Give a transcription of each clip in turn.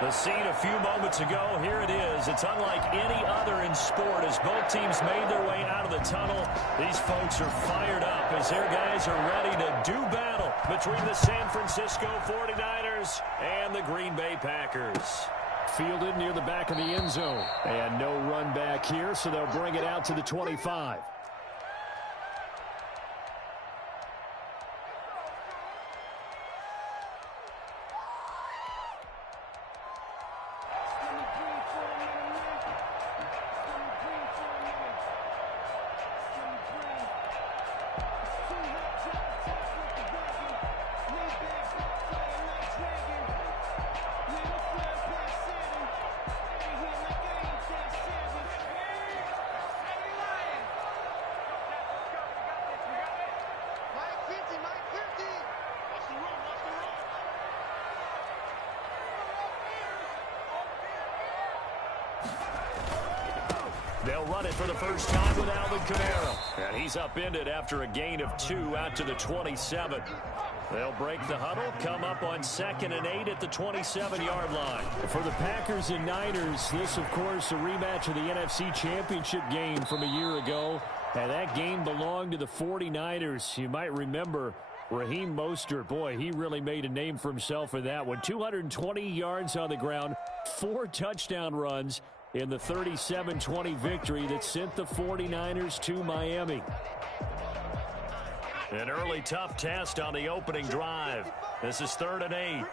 The scene a few moments ago, here it is. It's unlike any other in sport as both teams made their way out of the tunnel. These folks are fired up as their guys are ready to do battle between the San Francisco 49ers and the Green Bay Packers. Fielded near the back of the end zone. And no run back here, so they'll bring it out to the 25. They'll run it for the first time with Alvin Kamara. And he's upended after a gain of 2 out to the 27. They'll break the huddle, come up on 2nd and 8 at the 27-yard line. For the Packers and Niners, this, of course, a rematch of the NFC Championship game from a year ago. And that game belonged to the 49ers. You might remember Raheem Mostert. Boy, he really made a name for himself in that one. 220 yards on the ground, 4 touchdown runs in the 37-20 victory that sent the 49ers to Miami. An early tough test on the opening drive. This is 3rd and 8.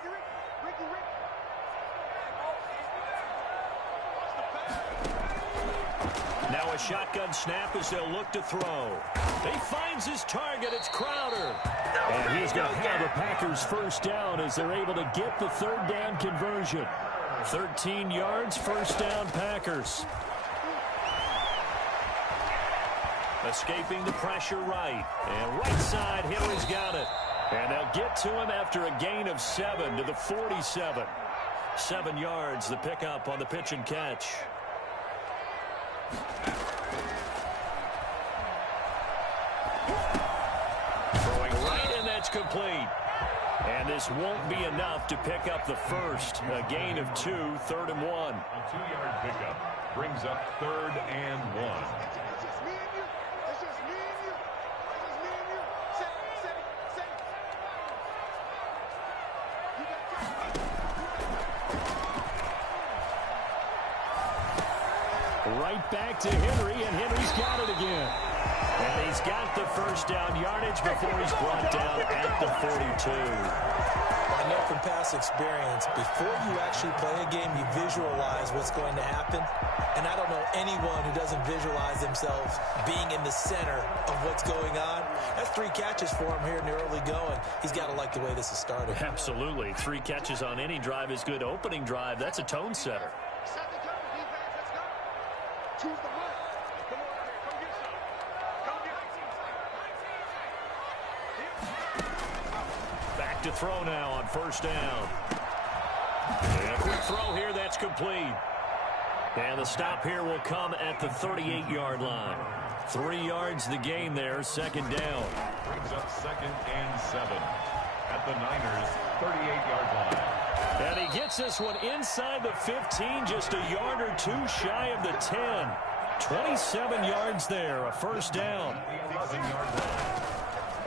Now a shotgun snap as they'll look to throw. He finds his target. It's Crowder. And he's going to have a Packers first down as they're able to get the 3rd down conversion. 13 yards, first down, Packers. Escaping the pressure right. And right side, Henry's got it. And they'll get to him after a gain of 7 to the 47. 7 yards, the pickup on the pitch and catch. Throwing right, and that's complete. And this won't be enough to pick up the first. A gain of 2, 3rd and 1. A 2-yard pickup brings up 3rd and 1. Right back to Henry, and Henry's got it again. And he's got the first down yardage before he's brought down at the 42. I know from past experience, before you actually play a game, you visualize what's going to happen. And I don't know anyone who doesn't visualize themselves being in the center of what's going on. That's 3 catches for him here in the early going. He's got to like the way this is started. Absolutely. 3 catches on any drive is good. Opening drive, that's a tone setter. Back to throw now on first down. And a quick throw here, that's complete. And the stop here will come at the 38-yard line. 3 yards the gain there, 2nd down. Brings up 2nd and 7 at the Niners' 38-yard line. And he gets this one inside the 15, just a yard or 2 shy of the 10. 27 yards there, a first down.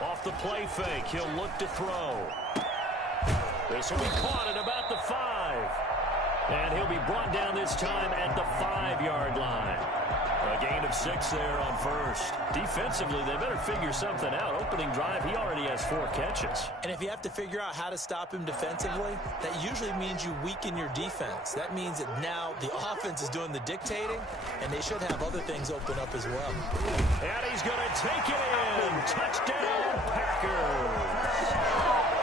Off the play fake, he'll look to throw. This will be caught at about the 5. And he'll be brought down this time at the 5-yard line. A gain of 6 there on first. Defensively, they better figure something out. Opening drive, he already has 4 catches. And if you have to figure out how to stop him defensively, that usually means you weaken your defense. That means that now the offense is doing the dictating, and they should have other things open up as well. And he's going to take it in. Touchdown, Packers.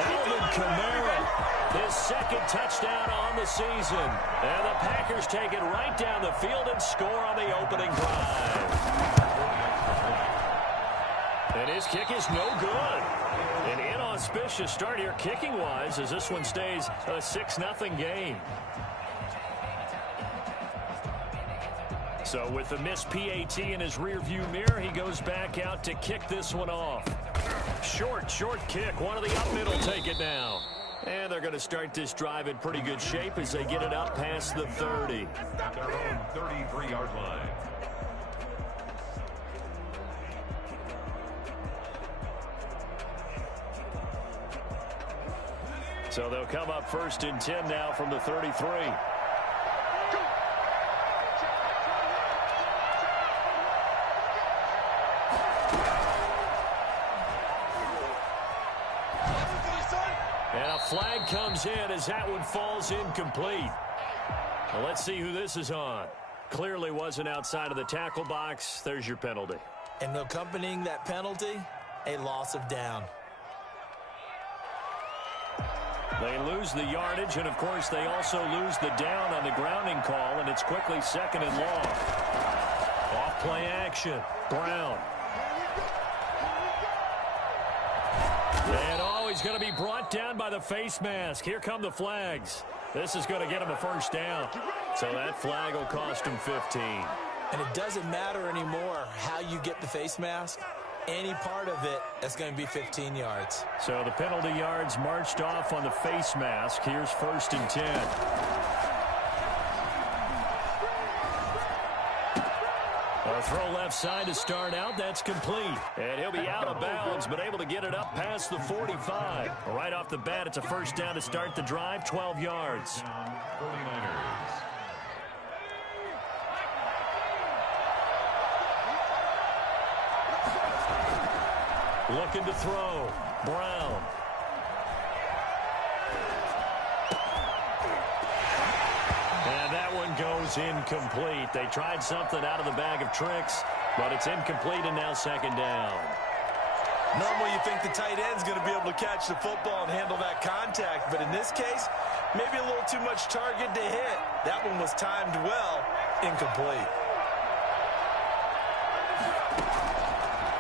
Alvin Kamara, his 2nd touchdown on the season. And the Packers take it right down the field and score on the opening drive. And his kick is no good. An inauspicious start here kicking-wise as this one stays a 6-0 game. So with the missed PAT in his rearview mirror, he goes back out to kick this one off. Short kick. One of the up middle take it now. And they're going to start this drive in pretty good shape as they get it up past the 30. At their own 33-yard line. So they'll come up 1st and 10 now from the 33. And a flag comes in as that one falls incomplete. Well, let's see who this is on. Clearly wasn't outside of the tackle box. There's your penalty. And accompanying that penalty, a loss of down. They lose the yardage, and, of course, they also lose the down on the grounding call, and it's quickly 2nd and long. Off-play action. Brown. And, he's going to be brought down by the face mask. Here come the flags. This is going to get him a 1st down. So that flag will cost him 15. And it doesn't matter anymore how you get the face mask. Any part of it, that's going to be 15 yards. So the penalty yards marched off on the face mask. Here's 1st and 10. A throw left side to start out. That's complete. And he'll be out of bounds, but able to get it up past the 45. Right off the bat, it's a 1st down to start the drive, 12 yards. 49ers. Looking to throw. Brown. And that one goes incomplete. They tried something out of the bag of tricks, but it's incomplete and now 2nd down. Normally you think the tight end's going to be able to catch the football and handle that contact, but in this case, maybe a little too much target to hit. That one was timed well, incomplete.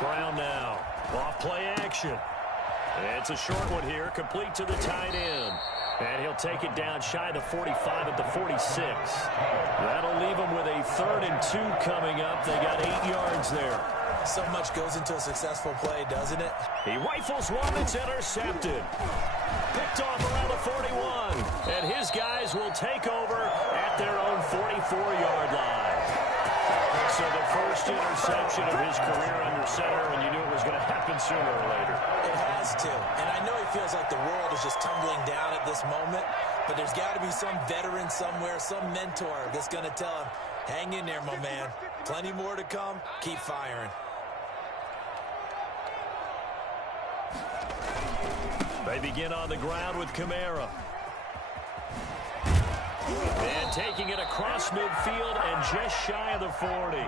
Brown now. Off play action. It's a short one here, complete to the tight end. And he'll take it down shy of the 45 at the 46. That'll leave him with a 3rd and 2 coming up. They got 8 yards there. So much goes into a successful play, doesn't it? He rifles one that's intercepted. Picked off around the 41. And his guys will take over at their own 44-yard line. So the first interception of his career under center, and you knew it was going to happen sooner or later. It has to. And I know he feels like the world is just tumbling down at this moment, but there's got to be some veteran somewhere, some mentor that's going to tell him, hang in there, my man. Plenty more to come. Keep firing. They begin on the ground with Kamara. And taking it across midfield and just shy of the 40.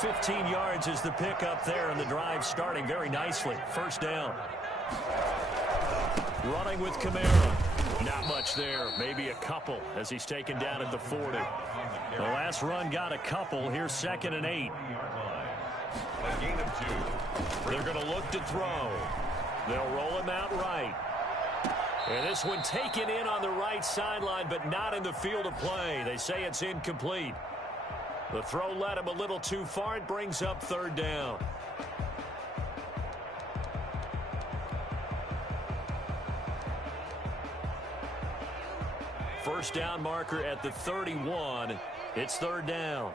15 yards is the pickup there, and the drive starting very nicely. 1st down. Running with Kamara. Not much there. Maybe a couple as he's taken down at the 40. The last run got a couple. Here's 2nd and 8. A gain of 2. They're going to look to throw. They'll roll him out right. And this one taken in on the right sideline, but not in the field of play. They say it's incomplete. The throw led him a little too far. It brings up 3rd down. First down marker at the 31. It's 3rd down.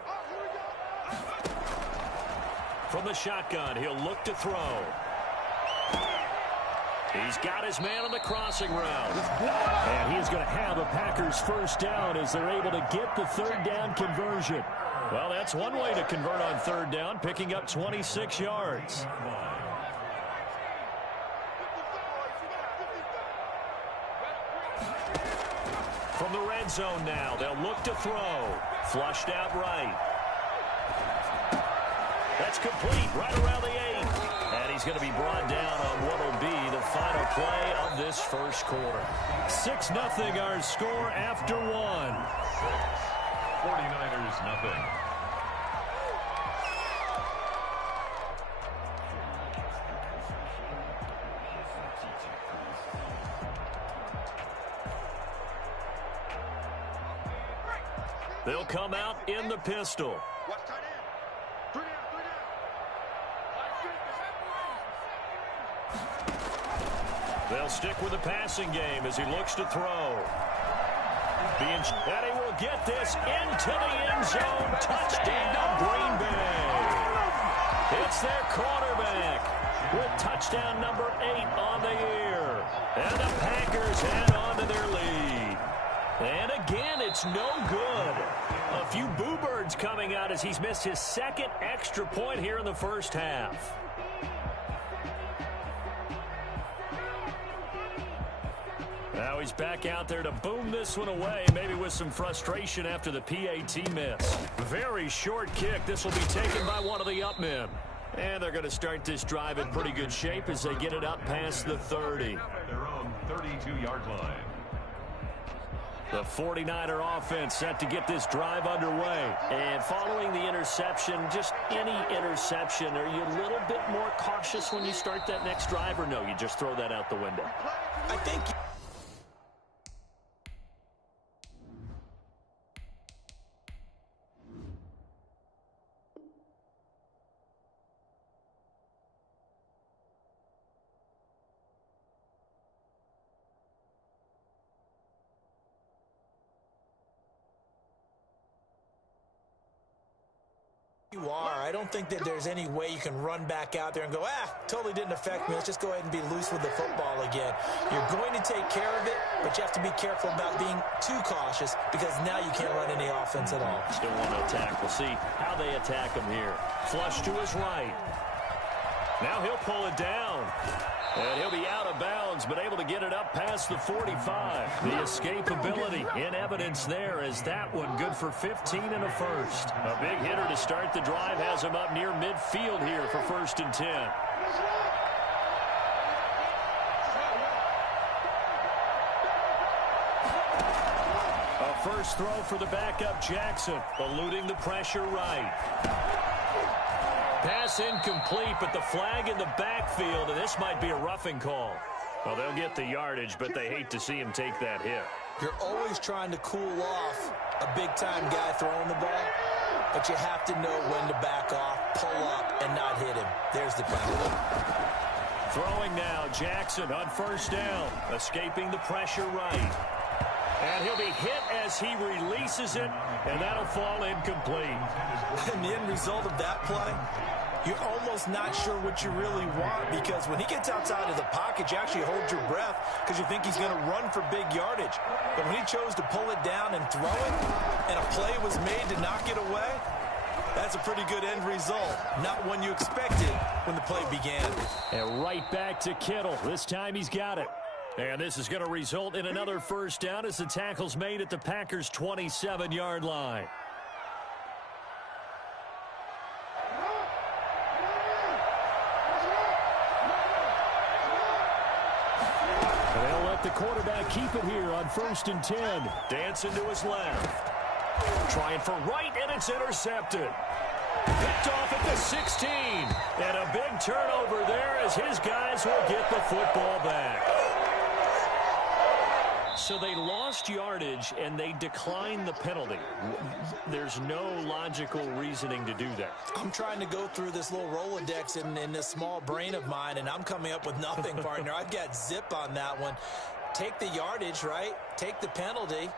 From the shotgun, he'll look to throw. He's got his man on the crossing route. And he is going to have a Packers 1st down as they're able to get the 3rd down conversion. Well, that's one way to convert on 3rd down, picking up 26 yards. From the red zone now, they'll look to throw. Flushed out right. That's complete right around the 8. And he's going to be brought down on what will be the final play of this 1st quarter. 6-0 our score after 1. 49ers nothing. They'll come out in the pistol. They'll stick with the passing game as he looks to throw. And he will get this into the end zone. Touchdown, Green Bay. It's their quarterback with touchdown number 8 on the year. And the Packers add on to their lead. And again, it's no good. A few boo birds coming out as he's missed his second extra point here in the first half. Now he's back out there to boom this one away, maybe with some frustration after the PAT miss. Very short kick. This will be taken by one of the up men. And they're going to start this drive in pretty good shape as they get it up past the 30. Their own 32-yard line. The 49er offense set to get this drive underway. And following the interception, just any interception, are you a little bit more cautious when you start that next drive, or no, you just throw that out the window? I think... you are. I don't think that there's any way you can run back out there and go, totally didn't affect me. Let's just go ahead and be loose with the football again. You're going to take care of it, but you have to be careful about being too cautious because now you can't run any offense at all. Still want to attack. We'll see how they attack him here. Flush to his right. Now he'll pull it down. And he'll be out of bounds, but able to get it up past the 45. The escapability in evidence there as that one good for 15 and a first. A big hitter to start the drive has him up near midfield here for 1st and 10. A first throw for the backup Jackson, eluding the pressure right. Pass incomplete, but the flag in the backfield, and this might be a roughing call. Well, they'll get the yardage, but they hate to see him take that hit. You're always trying to cool off a big-time guy throwing the ball, but you have to know when to back off, pull up, and not hit him. There's the penalty. Throwing now, Jackson on 1st down, escaping the pressure right. And he'll be hit as he releases it, and that'll fall incomplete. And the end result of that play, you're almost not sure what you really want because when he gets outside of the pocket, you actually hold your breath because you think he's going to run for big yardage. But when he chose to pull it down and throw it, and a play was made to knock it away, that's a pretty good end result. Not one you expected when the play began. And right back to Kittle. This time he's got it. And this is going to result in another first down as the tackle's made at the Packers' 27-yard line. And they'll let the quarterback keep it here on 1st and 10. Dancing to his left. Trying for right, and it's intercepted. Picked off at the 16. And a big turnover there as his guys will get the football back. So they lost yardage, and they declined the penalty. There's no logical reasoning to do that. I'm trying to go through this little Rolodex in this small brain of mine, and I'm coming up with nothing, partner. I've got zip on that one. Take the yardage, right? Take the penalty.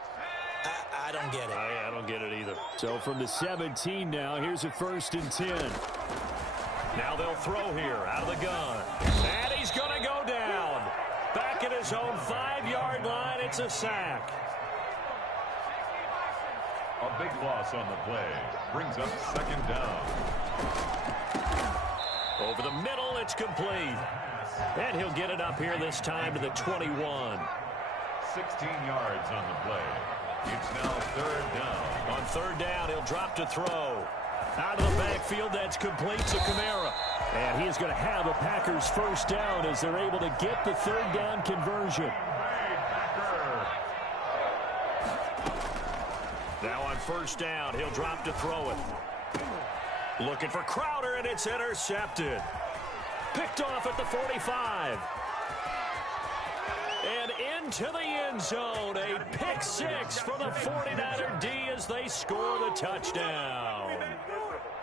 I don't get it. I don't get it either. So from the 17 now, here's a 1st and 10. Now they'll throw here out of the gun. And he's going to go down. Back at his own 5-yard line, it's a sack. A big loss on the play. Brings up 2nd down. Over the middle, it's complete. And he'll get it up here this time to the 21. 16 yards on the play. It's now 3rd down. On 3rd down, he'll drop to throw. Out of the backfield, that's complete to Kamara. And he is going to have a Packers 1st down as they're able to get the 3rd down conversion. Now on 1st down, he'll drop to throw it. Looking for Crowder, and it's intercepted. Picked off at the 45. And into the end zone, a pick 6 for the 49er D as they score the touchdown.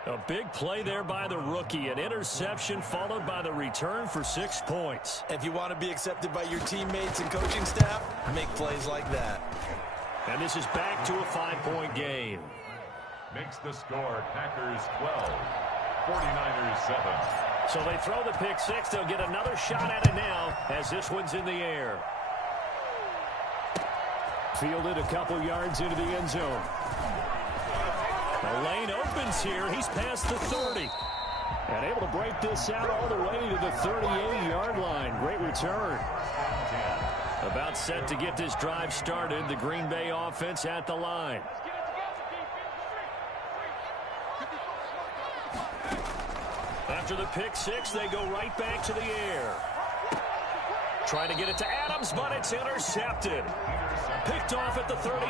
A big play there by the rookie. An interception followed by the return for 6 points. If you want to be accepted by your teammates and coaching staff, make plays like that. And this is back to a 5-point game. Makes the score Packers 12, 49ers 7. So they throw the pick six. They'll get another shot at it now as this one's in the air. Fielded a couple yards into the end zone. The lane opens here. He's past the 30. And able to break this out all the way to the 38-yard line. Great return. About set to get this drive started. The Green Bay offense at the line. After the pick six, they go right back to the air. Trying to get it to Adams, but it's intercepted. Picked off at the 38.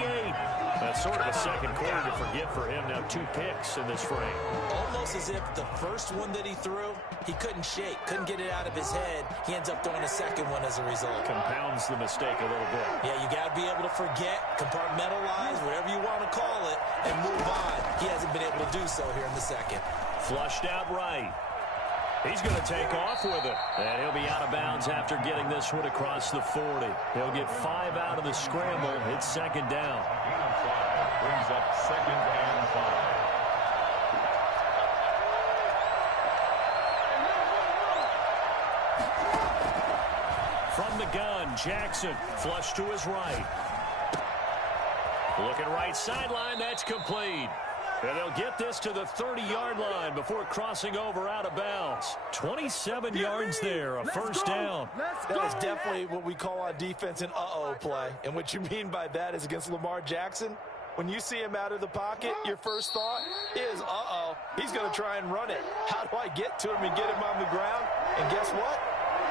That's sort of a second quarter to forget for him. Now 2 picks in this frame. Almost as if the first one that he threw, he couldn't shake, couldn't get it out of his head. He ends up throwing a second one as a result. Compounds the mistake a little bit. Yeah, you got to be able to forget, compartmentalize, whatever you want to call it, and move on. He hasn't been able to do so here in the second. Flushed out right. He's going to take off with it. And he'll be out of bounds after getting this one across the 40. He'll get 5 out of the scramble. It's second down. Gain of 5 brings up 2nd and 5. From the gun, Jackson flush to his right. Looking right sideline, that's complete. And they'll get this to the 30-yard line before crossing over out of bounds. 27 yards there, a first down. That is definitely what we call on defense an uh-oh play. And what you mean by that is against Lamar Jackson, when you see him out of the pocket, your first thought is, uh-oh, he's going to try and run it. How do I get to him and get him on the ground? And guess what?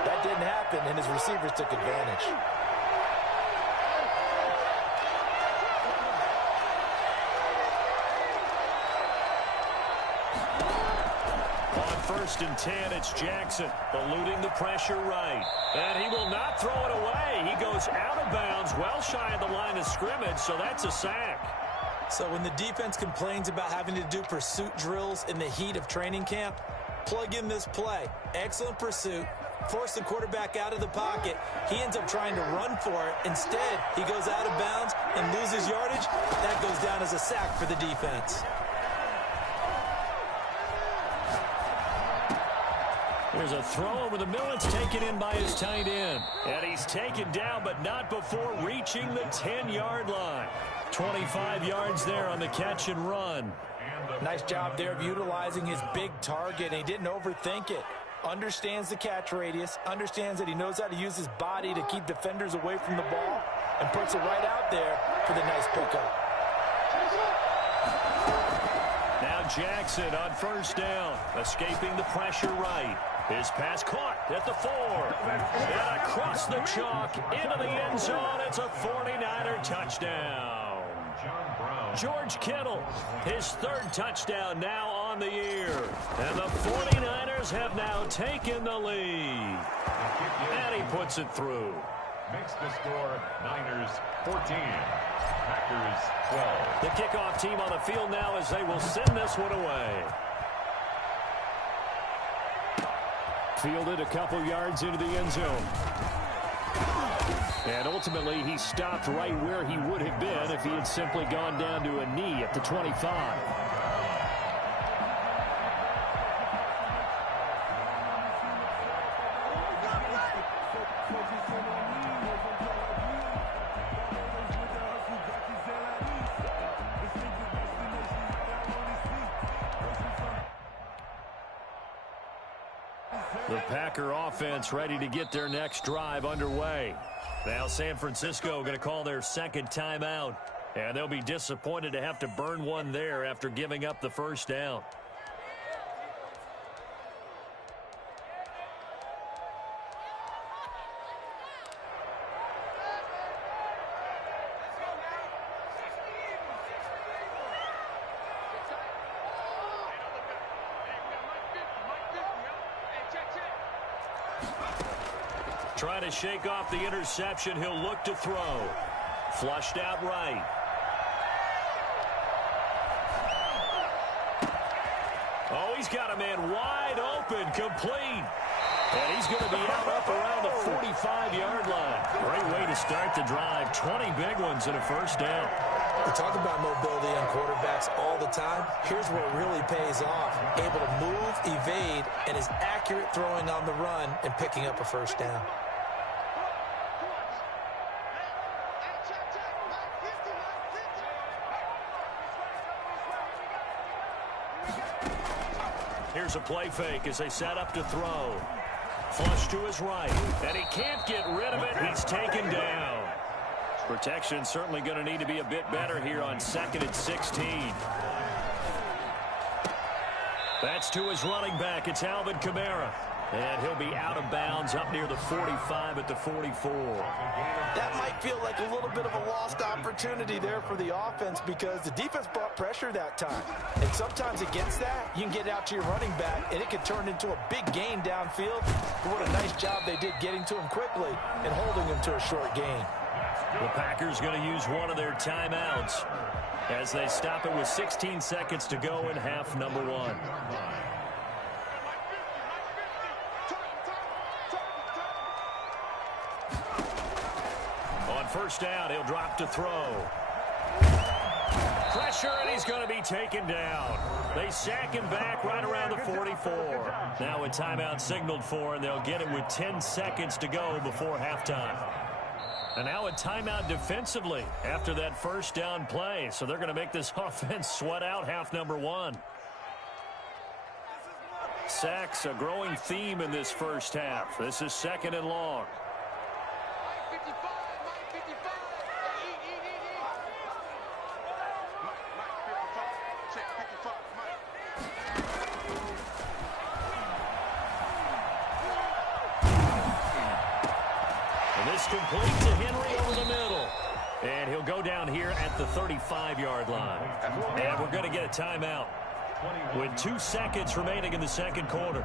That didn't happen, and his receivers took advantage. First and 10, it's Jackson eluding the pressure right. And he will not throw it away. He goes out of bounds, well shy of the line of scrimmage, so that's a sack. So when the defense complains about having to do pursuit drills in the heat of training camp, plug in this play. Excellent pursuit. Force the quarterback out of the pocket. He ends up trying to run for it. Instead, he goes out of bounds and loses yardage. That goes down as a sack for the defense. There's a throw over the middle. It's taken in by his tight end. And he's taken down, but not before reaching the 10-yard line. 25 yards there on the catch and run. Nice job there of utilizing his big target. He didn't overthink it. Understands the catch radius. Understands that he knows how to use his body to keep defenders away from the ball. And puts it right out there for the nice pickup. Now Jackson on first down. Escaping the pressure right. His pass caught at the 4. And across the chalk into the end zone. It's a 49er touchdown. George Kittle, his 3rd touchdown now on the year. And the 49ers have now taken the lead. And he puts it through. Makes the score Niners 14, Packers 12. The kickoff team on the field now as they will send this one away. Fielded a couple yards into the end zone. And ultimately, he stopped right where he would have been if he had simply gone down to a knee at the 25. The Packer offense ready to get their next drive underway. Now San Francisco going to call their 2nd timeout. And they'll be disappointed to have to burn one there after giving up the first down. Trying to shake off the interception. He'll look to throw. Flushed out right. he's got a man wide open, complete. And he's going to be out up around the 45-yard line. Great way to start the drive. 20 big ones and a first down. We talk about mobility on quarterbacks all the time. Here's where it really pays off. Able to move, evade, and is accurate throwing on the run and picking up a first down. Here's a play fake as they set up to throw. Flush to his right, and he can't get rid of it. He's taken down. Protection certainly going to need to be a bit better here on 2nd and 16. That's to his running back. It's Alvin Kamara. And he'll be out of bounds up near the 45 at the 44. That might feel like a little bit of a lost opportunity there for the offense because the defense brought pressure that time. And sometimes against that, you can get out to your running back, and it can turn into a big gain downfield. But what a nice job they did getting to him quickly and holding him to a short gain. The Packers going to use one of their timeouts as they stop it with 16 seconds to go in half number 1. On first down, he'll drop to throw. Pressure, and he's going to be taken down. They sack him back right around the 44. Now a timeout signaled for, and they'll get it with 10 seconds to go before halftime. And now a timeout defensively after that first down play. So they're going to make this offense sweat out half number 1. Sacks, a growing theme in this first half. This is 2nd and long. Complete to Henry over the middle. And he'll go down here at the 35-yard line. And we're going to get a timeout with 2 seconds remaining in the second quarter.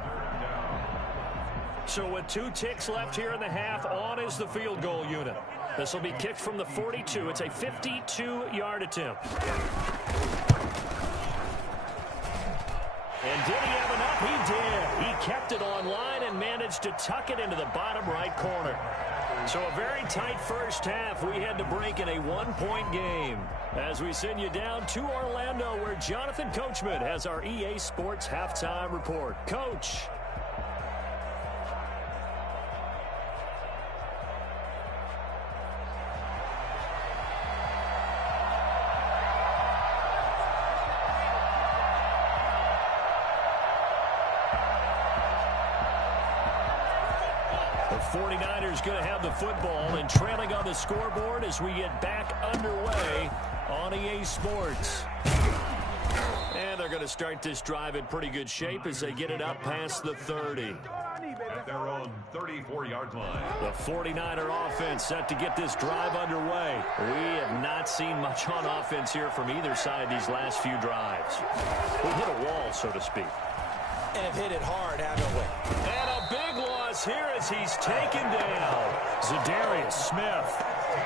So with 2 ticks left here in the half, on is the field goal unit. This will be kicked from the 42. It's a 52-yard attempt. And did he have enough? He did. He kept it on line and managed to tuck it into the bottom right corner. So a very tight first half. We had to break in a 1-point game as we send you down to Orlando, where Jonathan Coachman has our EA Sports halftime report. Coach. The 49ers going to have the football and trailing on the scoreboard as we get back underway on EA Sports. And they're going to start this drive in pretty good shape as they get it up past the 30. At their own 34-yard line. The 49er offense set to get this drive underway. We have not seen much on offense here from either side these last few drives. We hit a wall, so to speak. And have hit it hard, haven't we? And a big loss here as he's taken down. Zadarius Smith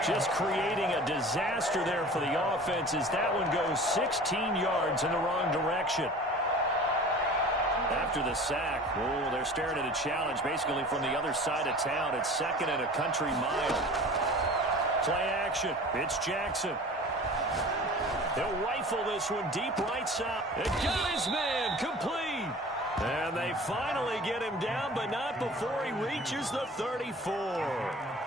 just creating a disaster there for the offense as that one goes 16 yards in the wrong direction. After the sack, they're staring at a challenge basically from the other side of town. It's 2nd and a country mile. Play action. It's Jackson. He'll rifle this one deep right side. It got his man complete. And they finally get him down, but not before he reaches the 34.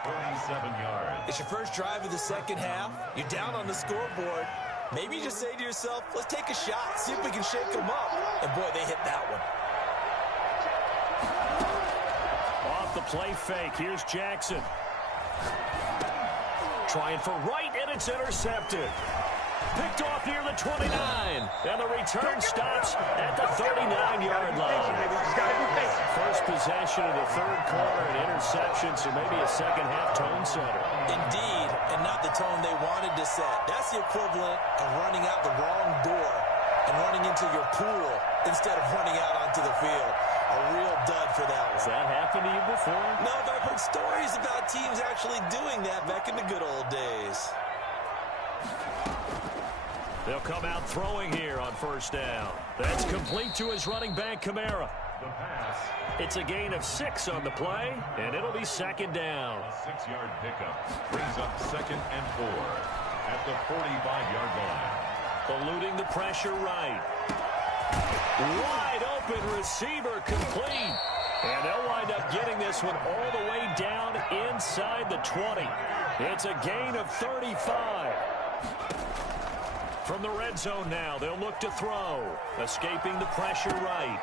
37 yards. It's your first drive of the second half. You're down on the scoreboard. Maybe you just say to yourself, let's take a shot, see if we can shake them up. And boy, they hit that one. Off the play fake, here's Jackson. Trying for right, and it's intercepted. Picked off near the 29, and the return stops at the 39-yard line. First possession of the third quarter, an interception, so maybe a second-half tone setter. Indeed, and not the tone they wanted to set. That's the equivalent of running out the wrong door and running into your pool instead of running out onto the field. A real dud for that one. Has that happened to you before? No, but I've heard stories about teams actually doing that back in the good old days. They'll come out throwing here on first down. That's complete to his running back, Kamara. The pass. It's a gain of 6 on the play, and it'll be second down. A 6-yard pickup brings up 2nd and 4 at the 45-yard line. Eluding the pressure right. Wide open receiver complete. And they'll wind up getting this one all the way down inside the 20. It's a gain of 35. From the red zone now, they'll look to throw. Escaping the pressure right.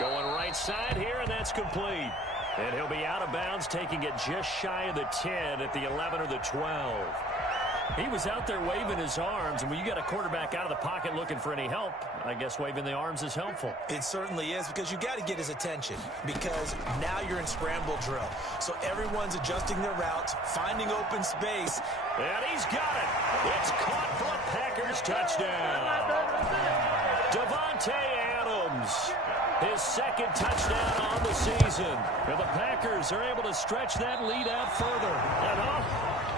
Going right side here, and that's complete. And he'll be out of bounds, taking it just shy of the 10 at the 11 or the 12. He was out there waving his arms, and when you got a quarterback out of the pocket looking for any help, I guess waving the arms is helpful. It certainly is, because you got to get his attention, because now you're in scramble drill. So everyone's adjusting their routes, finding open space. And he's got it. It's caught for a Packers touchdown. Devontae Adams, his 2nd touchdown on the season. And the Packers are able to stretch that lead out further.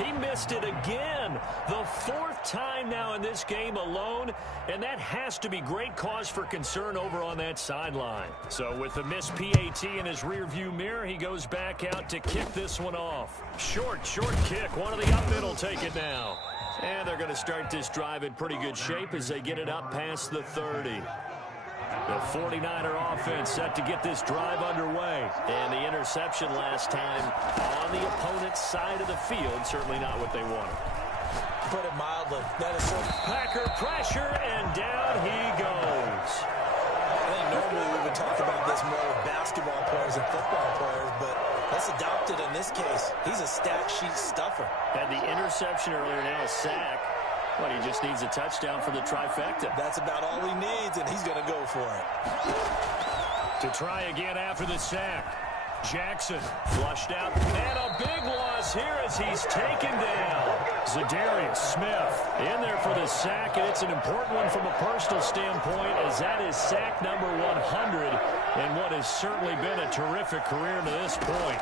And he missed it again. The 4th time now in this game alone, and that has to be great cause for concern over on that sideline. So with the missed PAT in his rearview mirror, he goes back out to kick this one off. Short kick. One of the up mid will take it now. And they're going to start this drive in pretty good shape as they get it up past the 30. The 49er offense set to get this drive underway. And the interception last time on the opponent's side of the field, certainly not what they wanted. Put it mildly. That is so... Packer pressure, and down he goes. I think normally we would talk about this more with basketball players and football players, but let's adopt it in this case. He's a stat sheet stuffer. Had the interception earlier, now a sack. But he just needs a touchdown for the trifecta. That's about all he needs, and he's going to go for it. To try again after the sack. Jackson flushed out, and a big loss here as he's taken down. Zadarius Smith in there for the sack, and it's an important one from a personal standpoint, as that is sack number 100 in what has certainly been a terrific career to this point.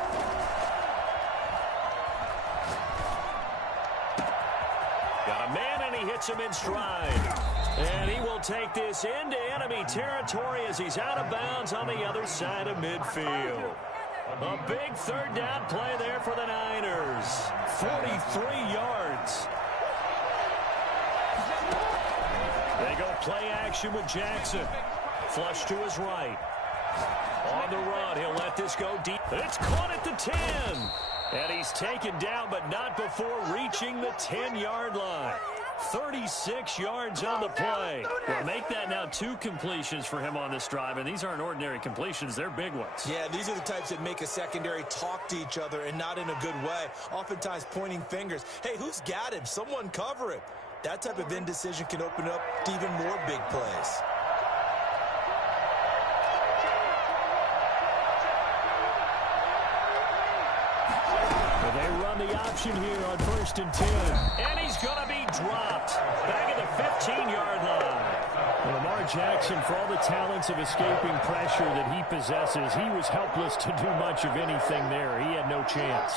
Got a man, and he hits him in stride. And he will take this into enemy territory as he's out of bounds on the other side of midfield. A big 3rd down play there for the Niners. 43 yards. They go play action with Jackson. Flush to his right. On the run, he'll let this go deep. It's caught at the 10. And he's taken down, but not before reaching the 10-yard line. 36 yards on the play. Well, make that now 2 completions for him on this drive, and these aren't ordinary completions. They're big ones. Yeah, these are the types that make a secondary talk to each other, and not in a good way. Oftentimes pointing fingers. Hey, who's got him? Someone cover him. That type of indecision can open up to even more big plays. They run the option here on 1st and 10. And he's going to be dropped back at the 15-yard line. Well, Lamar Jackson, for all the talents of escaping pressure that he possesses, he was helpless to do much of anything there. He had no chance.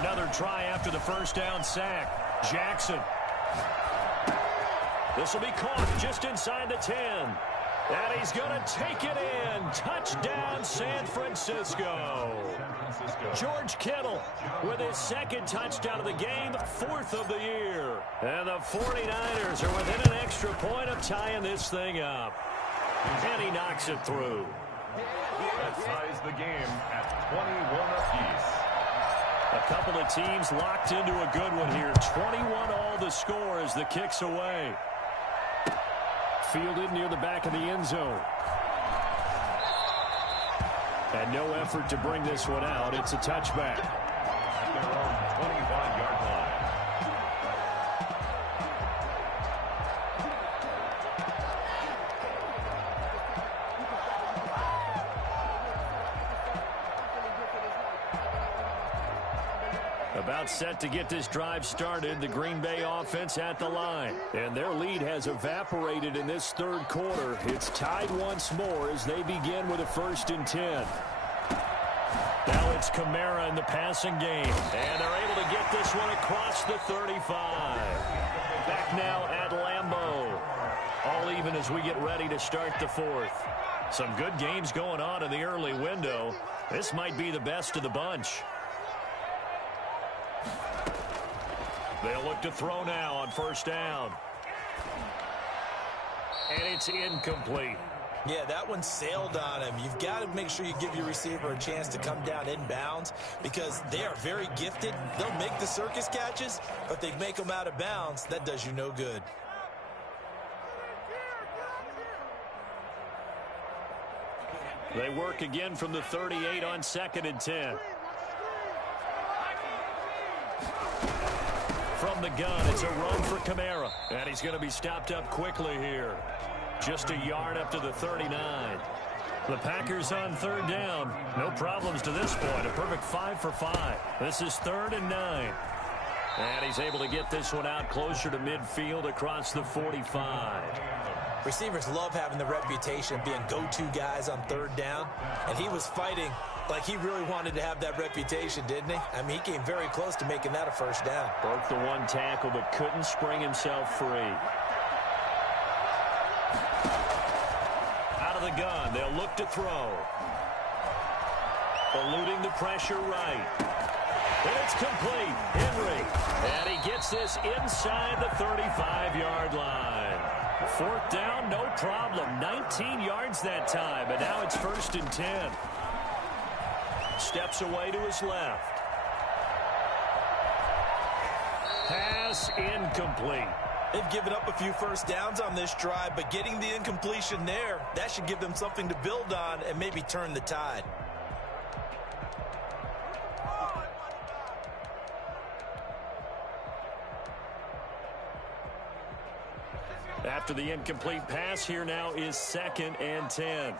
Another try after the 1st down sack. Jackson. This will be caught just inside the 10. And he's going to take it in. Touchdown, San Francisco. George Kittle with his 2nd touchdown of the game, 4th of the year. And the 49ers are within an extra point of tying this thing up. And he knocks it through. That ties the game at 21 apiece. A couple of teams locked into a good one here. 21 all the score as the kick's away. Fielded near the back of the end zone. And no effort to bring this one out. It's a touchback. At their own 25-yard line. About set to get this drive started, the Green Bay offense at the line. And their lead has evaporated in this third quarter. It's tied once more as they begin with a 1st and 10. Now it's Kamara in the passing game. And they're able to get this one across the 35. Back now at Lambeau. All even as we get ready to start the 4th. Some good games going on in the early window. This might be the best of the bunch. They'll look to throw now on 1st down. And it's incomplete. Yeah, that one sailed on him. You've got to make sure you give your receiver a chance to come down inbounds because they are very gifted. They'll make the circus catches, but they make them out of bounds. That does you no good. They work again from the 38 on 2nd and 10. From the gun, it's a run for Kamara. And he's going to be stopped up quickly here. Just a yard up to the 39. The Packers on 3rd down. No problems to this point. A perfect 5 for 5. This is 3rd and 9. And he's able to get this one out closer to midfield across the 45. Receivers love having the reputation of being go-to guys on 3rd down. And he was fighting like he really wanted to have that reputation, didn't he? I mean, he came very close to making that a 1st down. Broke the one tackle, but couldn't spring himself free. Out of the gun, they'll look to throw. Eluding the pressure right. And it's complete. Henry. And he gets this inside the 35-yard line. 4th down, no problem. 19 yards that time, and now it's 1st and 10. Steps away to his left. Pass incomplete. They've given up a few 1st downs on this drive, but getting the incompletion there, that should give them something to build on and maybe turn the tide. After the incomplete pass, here now is 2nd and 10.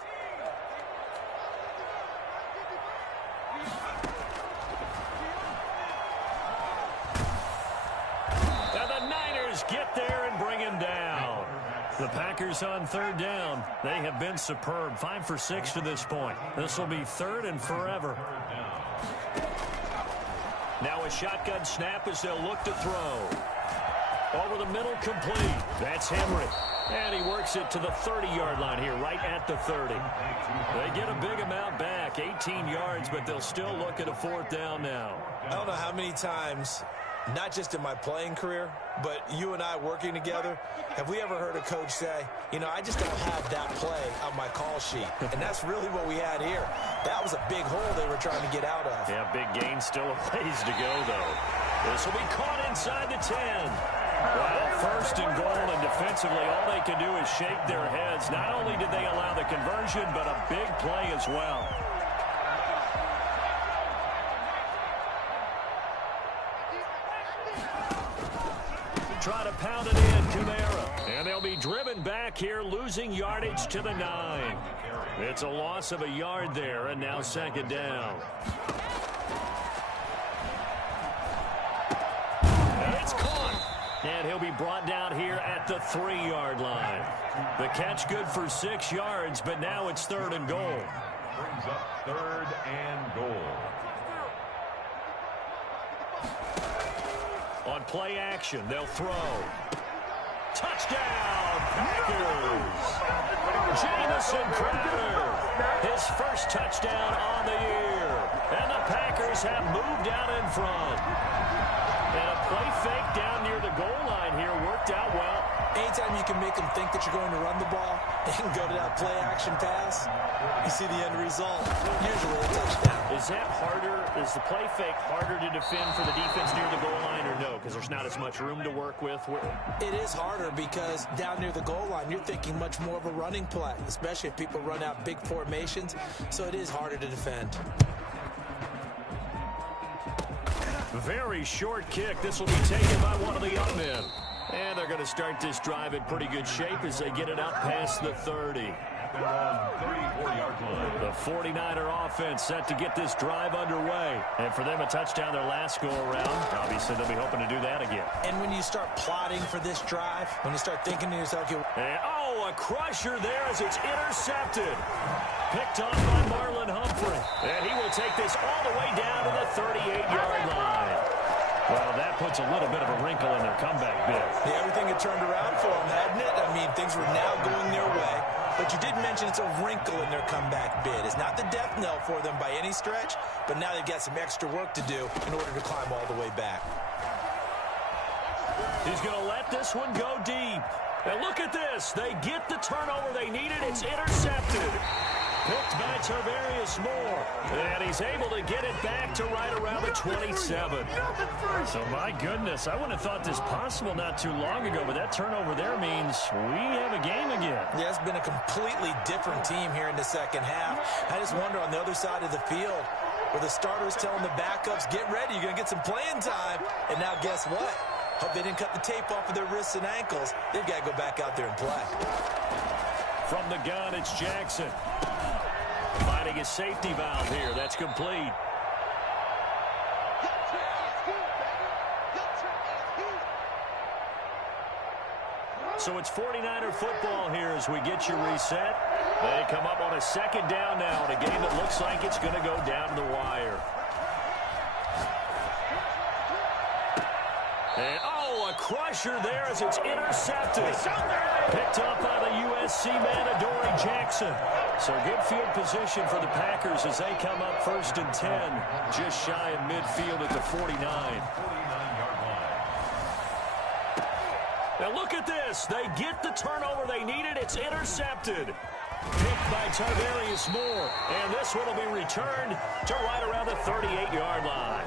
And the Niners get there and bring him down. The Packers on 3rd down. They have been superb. 5 for 6 to this point. This will be 3rd and forever. Now a shotgun snap as they'll look to throw. Over the middle, complete. That's Henry. And he works it to the 30-yard line here, right at the 30. They get a big amount back, 18 yards, but they'll still look at a 4th down now. I don't know how many times, not just in my playing career, but you and I working together, have we ever heard a coach say, you know, I just don't have that play on my call sheet. And that's really what we had here. That was a big hole they were trying to get out of. Yeah, big gain, still a ways to go, though. This will be caught inside the 10. Well, 1st and goal, and defensively, all they can do is shake their heads. Not only did they allow the conversion, but a big play as well. Try to pound it in, Kamara. And they'll be driven back here, losing yardage to the 9. It's a loss of a yard there, and now 2nd down. And it's caught. And he'll be brought down here at the 3-yard line. The catch good for 6 yards, but now it's 3rd and goal. Brings up 3rd and goal. On play action, they'll throw. Touchdown, Packers! Jamison Crowder, his first touchdown on the year. And the Packers have moved out in front. And a play fake down near the goal line here worked out well. Anytime you can make them think that you're going to run the ball and go to that play action pass, you see the end result, usually a touchdown. Is that harder? Is the play fake harder to defend for the defense near the goal line or no? Because there's not as much room to work with? It is harder because down near the goal line, you're thinking much more of a running play, especially if people run out big formations. So it is harder to defend. Very short kick. This will be taken by one of the young men. And they're going to start this drive in pretty good shape as they get it up past the 30. At their own 34-yard line. The The 49er offense set to get this drive underway. And for them, a touchdown their last go-around. Obviously, they'll be hoping to do that again. And when you start plotting for this drive, when you start thinking to yourself, and, a crusher there as it's intercepted. Picked off by Marlon Humphrey. And he will take this all the way down to the 38-yard line. Well, that puts a little bit of a wrinkle in their comeback bid. Yeah, everything had turned around for them, hadn't it? I mean, things were now going their way. But you did mention it's a wrinkle in their comeback bid. It's not the death knell for them by any stretch, but now they've got some extra work to do in order to climb all the way back. He's going to let this one go deep. And look at this. They get the turnover they needed. It's intercepted. Picked by Tarvarius Moore. And he's able to get it back to right around the 27. So, my goodness, I wouldn't have thought this possible not too long ago, but that turnover there means we have a game again. Yeah, it's been a completely different team here in the second half. I just wonder on the other side of the field where the starters telling the backups, get ready, you're going to get some playing time. And now guess what? Hope they didn't cut the tape off of their wrists and ankles. They've got to go back out there and play. From the gun, it's Jackson. Finding a safety valve here. That's complete. So it's 49er football here as we get you reset. They come up on a second down now in a game that looks like it's going to go down the wire. And, a crusher there as it's intercepted. Picked up by the USC man, Adoree Jackson. So good field position for the Packers as they come up 1st and 10, just shy of midfield at the 49. Now look at this. They get the turnover they needed. It's intercepted. Picked by Tarvarius Moore. And this one will be returned to right around the 38-yard line.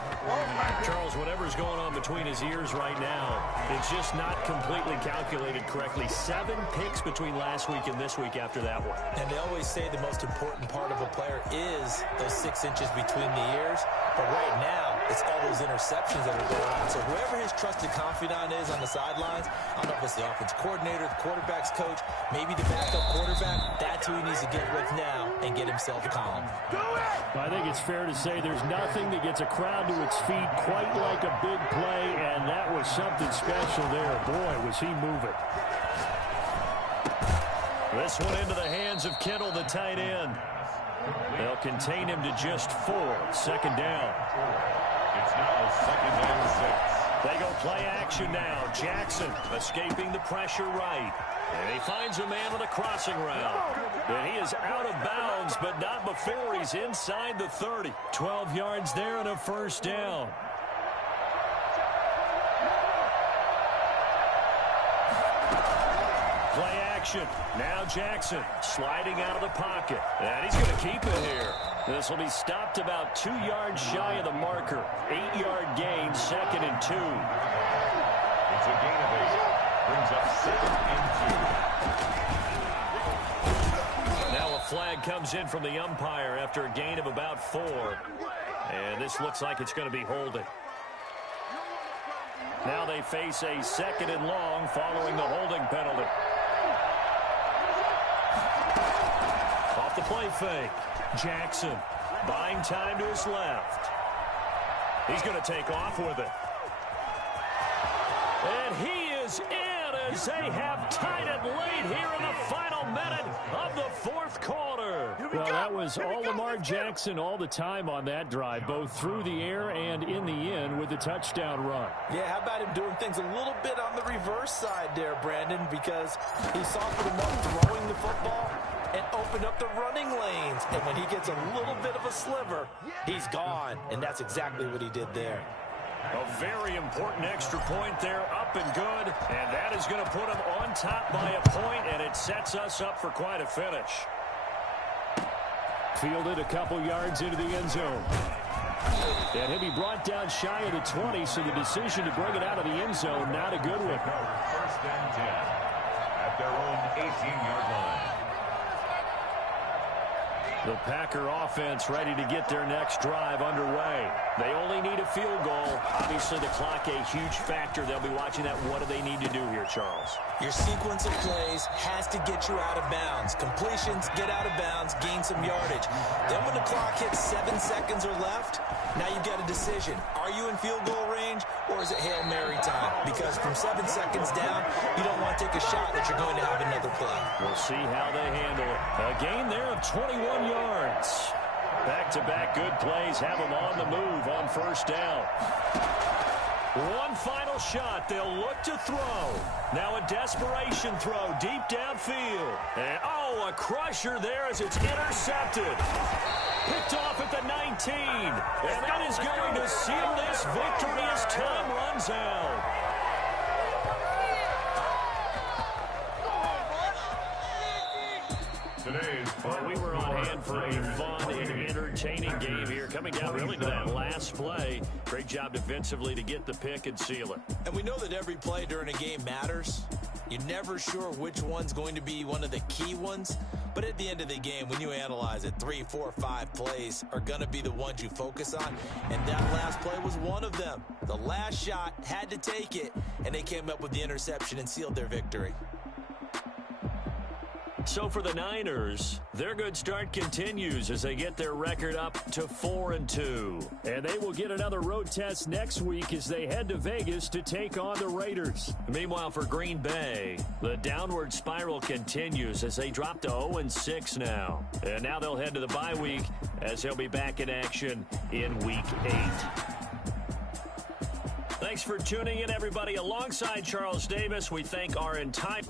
Charles, whatever's going on between his ears right now, it's just not completely calculated correctly. 7 picks between last week and this week after that one. And they always say the most important part of a player is those 6 inches between the ears. But right now, it's all those interceptions that are going on. So whoever his trusted confidant is on the sidelines, I don't know if it's the offense coordinator, the quarterback's coach, maybe the backup quarterback, that's who he needs to get with now and get himself calm. I think it's fair to say there's nothing that gets a crowd to its feet quite like a big play, and that was something special there. Boy, was he moving. This one into the hands of Kittle, the tight end. They'll contain him to just 4. Second down. It's now 2nd and 6. They go play action now. Jackson escaping the pressure right. And he finds a man with a crossing route. And he is out of bounds, but not before he's inside the 30. 12 yards there and a first down. Play action. Now Jackson sliding out of the pocket. And he's going to keep it here. This will be stopped about 2 yards shy of the marker. 8-yard gain, 2nd and 2. It's a gain of 8. Brings up 2nd and 2. Now a flag comes in from the umpire after a gain of about 4. And this looks like it's going to be holding. Now they face a 2nd and long following the holding penalty. Off the play fake. Jackson buying time to his left. He's going to take off with it. And he is in as they have tied it late here in the final minute of the 4th quarter. Well, that was all Lamar Jackson all the time on that drive, both through the air and in the end with the touchdown run. Yeah, how about him doing things a little bit on the reverse side there, Brandon, because he softened him up throwing the football and opened up the running lanes. And when he gets a little bit of a sliver, he's gone. And that's exactly what he did there. A very important extra point there, up and good. And that is going to put him on top by a point, and it sets us up for quite a finish. Fielded a couple yards into the end zone. And he'll be brought down shy of the 20, so the decision to bring it out of the end zone, not a good one. 1st and 10 at their own 18-yard line. The Packer offense ready to get their next drive underway. They only need a field goal. Obviously, the clock a huge factor. They'll be watching that. What do they need to do here, Charles? Your sequence of plays has to get you out of bounds. Completions, get out of bounds, gain some yardage. Then when the clock hits 7 seconds or left, now you've got a decision. Are you in field goal range, or is it Hail Mary time? Because from 7 seconds down, you don't want to take a shot that you're going to have another play. We'll see how they handle it. A gain there of 21 yards. Back-to-back good plays have them on the move on first down. One final shot. They'll look to throw. Now a desperation throw deep downfield. And, a crusher there as it's intercepted. Picked off at the 19. And that is going to seal this victory as time runs out. Well, we were on hand for a fun and entertaining game here. Coming down really to that last play. Great job defensively to get the pick and seal it. And we know that every play during a game matters. You're never sure which one's going to be one of the key ones. But at the end of the game, when you analyze it, 3, 4, 5 plays are going to be the ones you focus on. And that last play was one of them. The last shot had to take it, and they came up with the interception and sealed their victory. So for the Niners, their good start continues as they get their record up to 4-2. And they will get another road test next week as they head to Vegas to take on the Raiders. Meanwhile, for Green Bay, the downward spiral continues as they drop to 0-6 now. And now they'll head to the bye week as they'll be back in action in Week 8. Thanks for tuning in, everybody. Alongside Charles Davis, we thank our entire...